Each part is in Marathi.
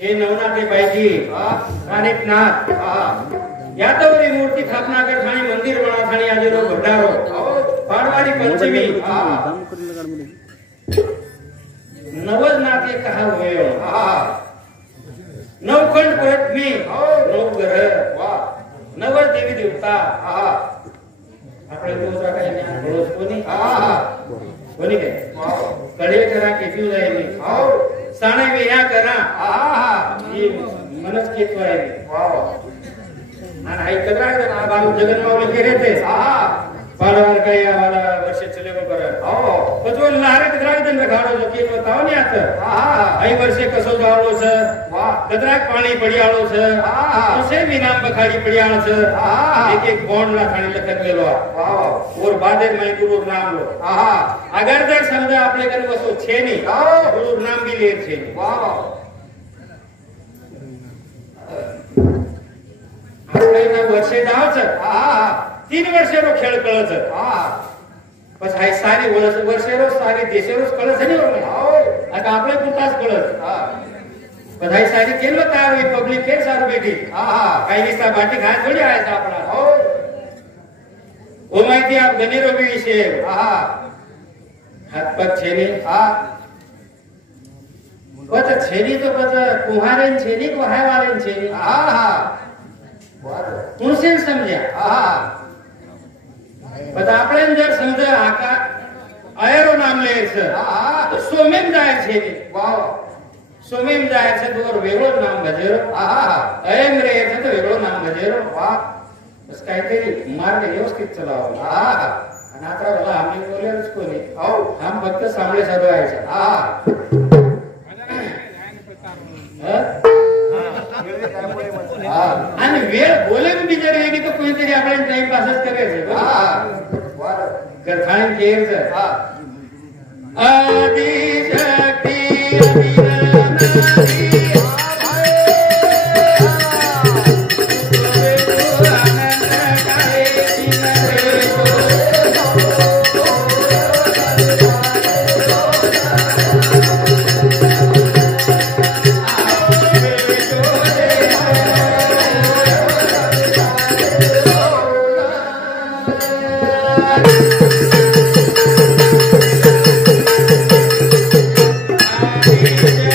हे नवनाथे बाईजी अनेक नाथ यादवरी मूर्ति स्थापना कर थानी मंदिर बना थानी आज रो भंडारो पारवारी पंचमी नवनाथ ये कहा हुए हो नवखंड पृथ्वी नवग्रह नव देवी देवता આપણે તો સકા અહીંયા બોલો કોની કોની કે કડે કરા કે ક્યું જાય ની સાણે મે યા કરા ये मनस के तो है आणि आई कदरा ना बाबू जगन माऊली के रहते पालवार काय आम्हाला वर्ष चले बरोबर पजवल नारे कदरा दिन गाडो जो के बताओ ने आता आई वर्षे कसो जावलो छ कदरा पाणी पडियाळो छ कसे विनाम बखाडी पडियाळो छ एक एक बोंड ला थाणी लखत गेलो और बादेर में गुरु नाम लो अगर जर समजा आपले कन वसो छे नी गुरु नाम भी ले छे आपल्याला वर्षे जावच 3 वर्षेरो खेळ कळच बस हाय सारी वर्षेरो सारी देशेरो कळच नाही आता आपल्या पुरताच कळच पण हाय सारी केलो तार पब्लिक के सारू बेटी काही निस्ता बाटी घास थोडी आहे आपला ओ माहिती आप गणेरो भी विषय हात पग छेनी पच छेनी तो पच कुहारेन छेनी को हाय वालेन छेनी उनसे समझा पता आपले जर समजा आका आयरो नाम लेच तो सोमेम जाय छे सोमेम जाय छे तो वेगळो नाम भजेरो एम रे छे तो वेगळो नाम भजेरो बस काहीतरी मार्ग व्यवस्थित चलावा आणि आता मला आम्ही बोलेच कोणी हम फक्त सामळे साधू आहे आणि वेळ बोलेन बिचार वेगळी तर कोणीतरी आपल्याला टाइम पासच करायचं गरखाणी केरच आदि शक्ती Thank you.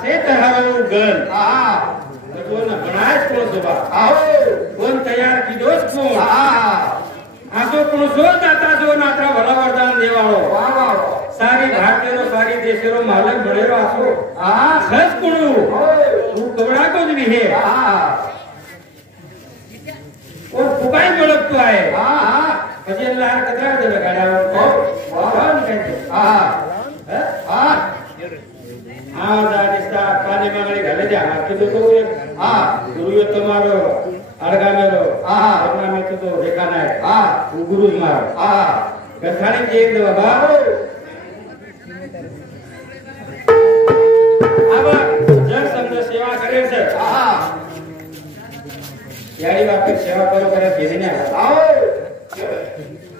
असे तहारो गण कोण बनायच कोण सोबा कोण तयार किदोच कोण आसो कोण सो दाता जो नात्रा भला वरदान देवाळो सारी भारतीय सारी देशरो मालक बळेरो आसो खस कोण तू कवडा कोण विहे कोण फुकाय बोलतो आहे म्हणजे लार कचरा दे गाड्यावर वाह दिसता पाणी मागणी घाले द्या तो गुरु तुम्हारो अडगा मेरो में तो देखा नाही गुरुज मारो गठाणी जे एक बाबा अब जर समजा सेवा करे सर यारी बात सेवा करो करे भेजे नाही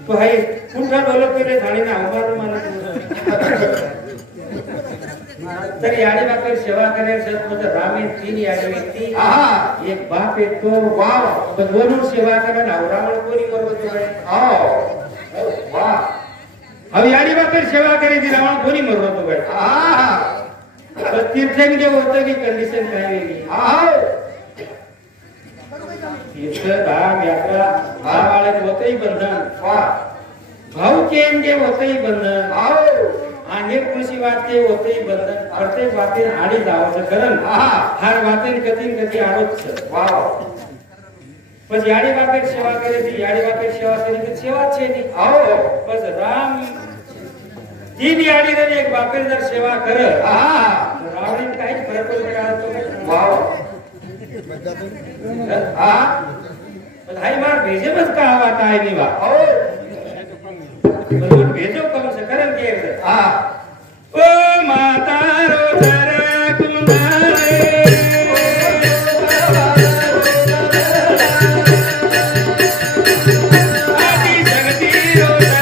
तो हाई कुठला डेव्हलप केले झाली ना आम्हाला मला तर याडी बाकर सेवा करे सर म्हणजे रामे तीन याडी व्यक्ती एक बाप एक तो वाव पण वरून सेवा करे नवरावळ कोणी करतो वाह अब याडी बाकर सेवा करे ती रावण कोणी मरवतो बट तीर्थन जे होतं की कंडिशन काय वेगळी तीर्थ धाम यात्रा हा बाळक होतही बंधन भाऊ चेन जे होतही बंधन अनेक कृषी वाटते होतही बंधन प्रत्येक वाटेन आडी जावचं कारण हर वाटेन कधी आडोच बस याडी बापेर सेवा करे ती याडी बापेर सेवा करी ती सेवा छे नी बस राम तीन याडी रे एक बापेर जर सेवा कर रावणीन काहीच फरक पडतो वाव हाई मार भेजे बस का आवाज आहे नी बा भेजो कम से करन के ओ माता रो जरा कुमारे आदि जगती रो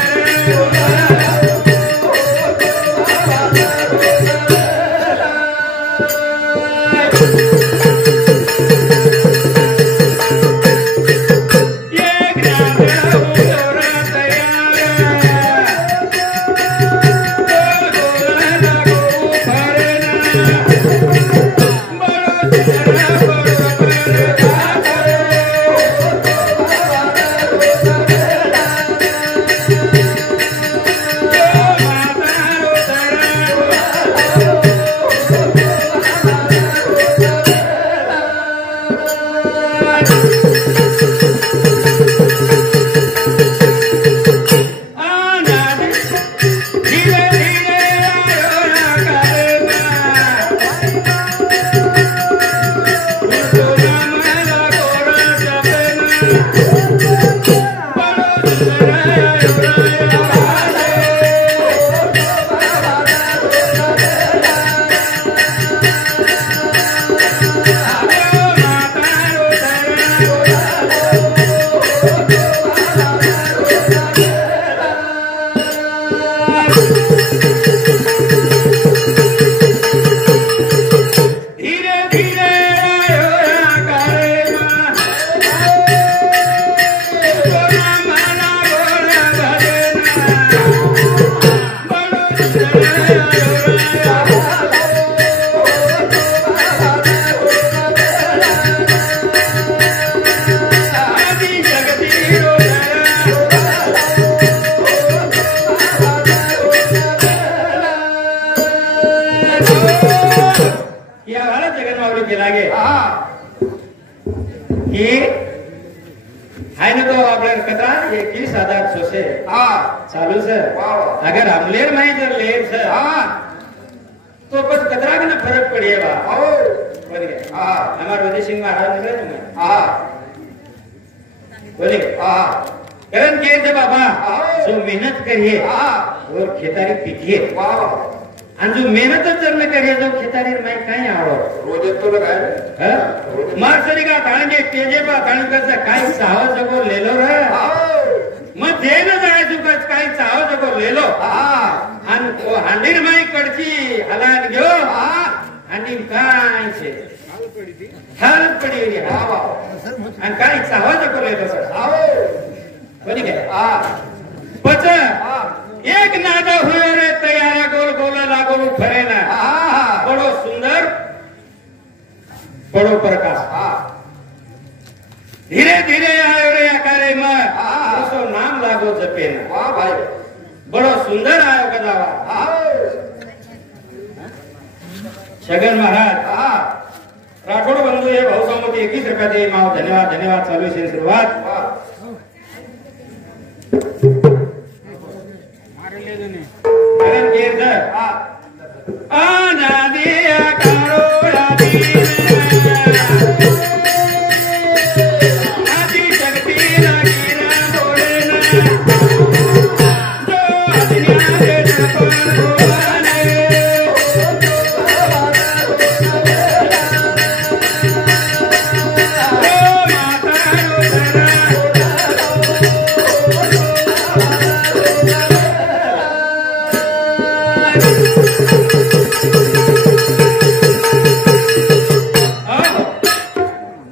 चालू सर अगर हमलेर माही जर लेर सर तो बस कतरा के ना फर्क पड़ेगा बोल गए हमारे उदय सिंह महाराज ने कहा बोले करण के जब बाबा जो मेहनत करिए और खेतारी पीटिए आणि जो मेहनतच जर न करिए जो खेतारी माही काय आवडो रोज तो लगाए मार सरी का ताणगे तेजे बा ताण कसं काय साहस जगो लेलो रे मग दे न जायचो कच काही चाव जगो लेलो आणि तो हांडीर माई कडची हलान घेऊ हांडी काय छे हाल पडी रे आणि काही चाव जगो लेलो सर बनी के पच एक नादा हुयो रे तयारा गोल गोला लागो फरेना बड़ो सुंदर पड़ो प्रकाश धीरे धीरे आयो रे आकारे में उसो नाम लागो जपे ना वाह भाई बड़ो सुंदर आयो कदावा छगन महाराज राठौड़ बंधु ये बहुसम्मति 21 रुपया दे माओ धन्यवाद धन्यवाद चालू से शुरुआत मारे ले देने कारण के सर आनादि आकारो आदि आदि शक्ति रागीना बोले ना जो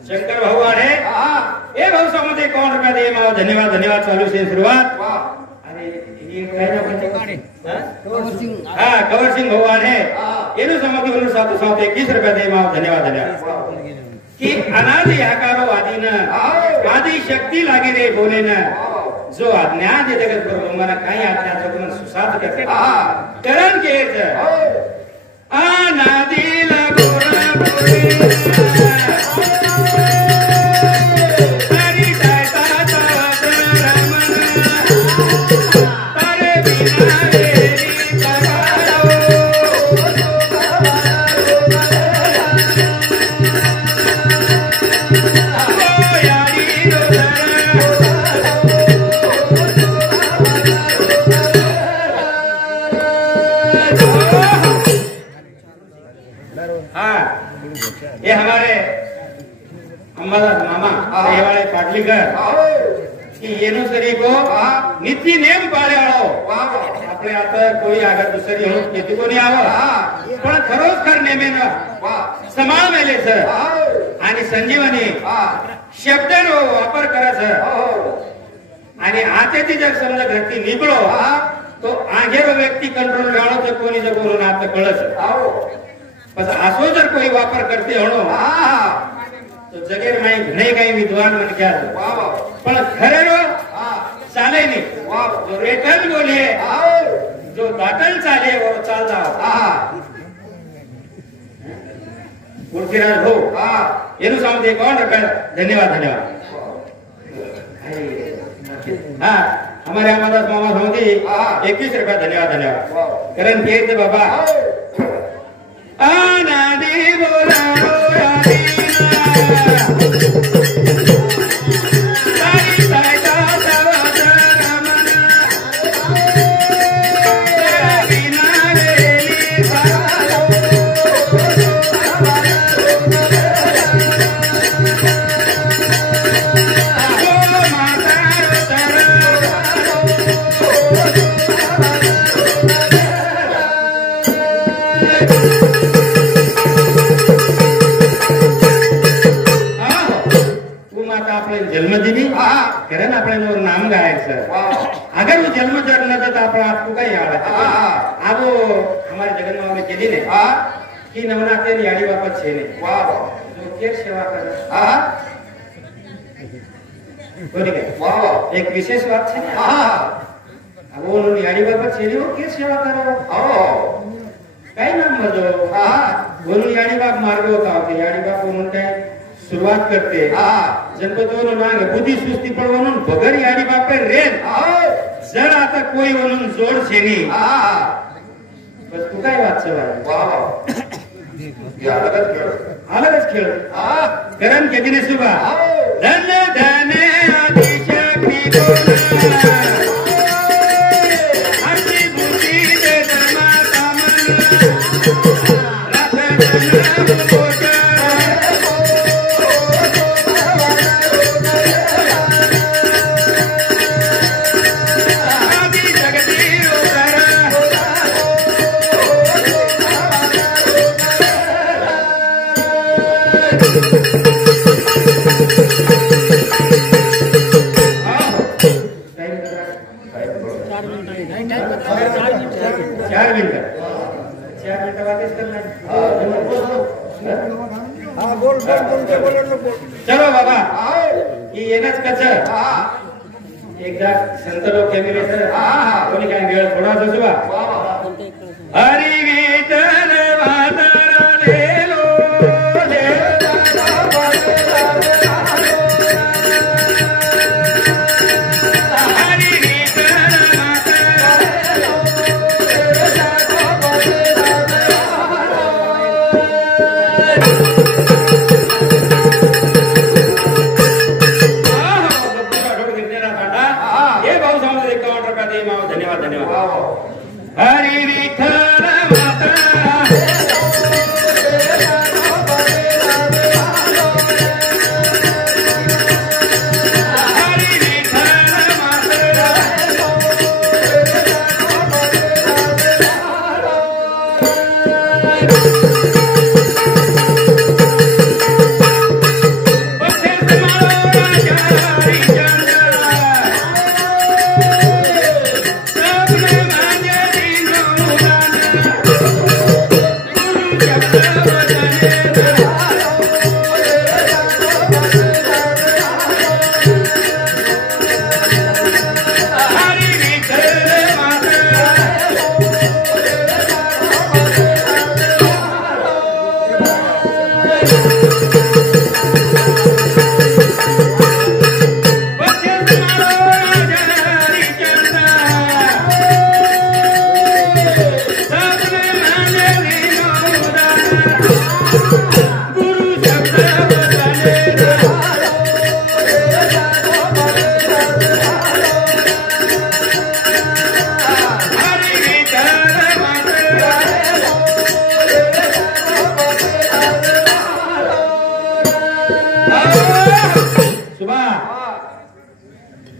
दुनिया के भगवान धन्यवाद धन्यवाद चालू से शुरुआत अरे ये कहना बच्चे कौन है कवर सिंह भगवान है एनु समझी बोलो साथ साथ 21 रुपया दे माओ धन्यवाद धन्यवाद कि अनादि आकारो आदि न आदि शक्ति लागे रे बोले न जो आज्ञा दे जगत पर हमारा काई आज्ञा जगमन सुसात करते करण के अनादि लगोरा बोले ये हमारे अम्बादास मामा ये वाले पाटलीकर कि येनुसरी को नीति नेम पाळे वाळो आपले आता कोई आगर दुसरी हो किती कोणी आव पण खरोखर नेमेन समाळ मेले सर आणि संजीवनी शब्दनो वापर करायचं आणि आतेची जर समजा घरती निघलो तो आगेरो व्यक्ती कंट्रोल गाळो तर कोणी जर बोलून आता कळस बस आसो जर कोई वापर करते हणो तो जगेर में घणे काही विद्वान मन क्या पण खरेरो चाले नहीं जो रेटल बोले जो दाटल चाले वो चाल जाओ मूर्तिराज हो एनु सामने कौन रखा धन्यवाद धन्यवाद हाँ हमारे अम्बादास मामा सामने 21 रुपया धन्यवाद धन्यवाद करण के बाबा आनादि बोलाओ जन्मदिनी करण अपने नाम गाय सर अगर वो जन्म जर न था अपना आपको का याद है अब हमारे जगन माँ में केली ने कि नवनाथे याड़ी वापस छे ने वाह जो केर सेवा कर बोली के वाह एक विशेष बात है अब वो याड़ी वापस छे ने वो केर सेवा करो काय नाम मजो वो याड़ी बाप मार्गो का याड़ी बाप उनका शुरुआत करते जनपदों नांग बुद्धि सुस्ती पडवणून बगर याडी बापे रेन जर आता कोई म्हणून जोड छेनी बस तू काय वाच वाह ये अलगच खेळ करण के दिने सुबह धन धन आदि शक्ति बोला आदि बुद्धि दे धर्मा कामना रथ धन चलो बाबा ही येणंच कच एकदा संत लोक मिळे तर कोणी काय वेळ थोडाच असू बा हरी विठ्ठल वातारलेलो धन्यवाद धन्यवाद हरी विठ्ठल माता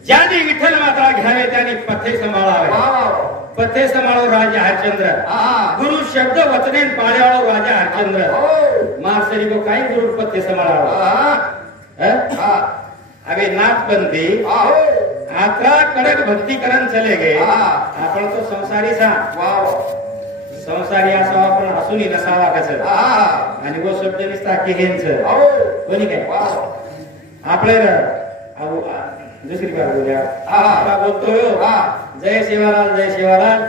ज्यांनी विठ्ठल माता घ्यावे त्यांनी पथ्य सांभाळावे पथ्य सांभाळो राजा हरचंद्र गुरु शब्द वचने पाळ्याळो राजा हरचंद्र मारसरी को काही गुरु पथ्य सांभाळावा अबे नाथ बनती आता कडक भक्ती करन चले गए आपण तो संसारी सा संसारी असावा आपण असूनही नसावा कसं आणि वो शब्द निसता की हेंच कोणी काय आपल्याला दुसरी बार बोलूया बोलतोय जय शिवालाल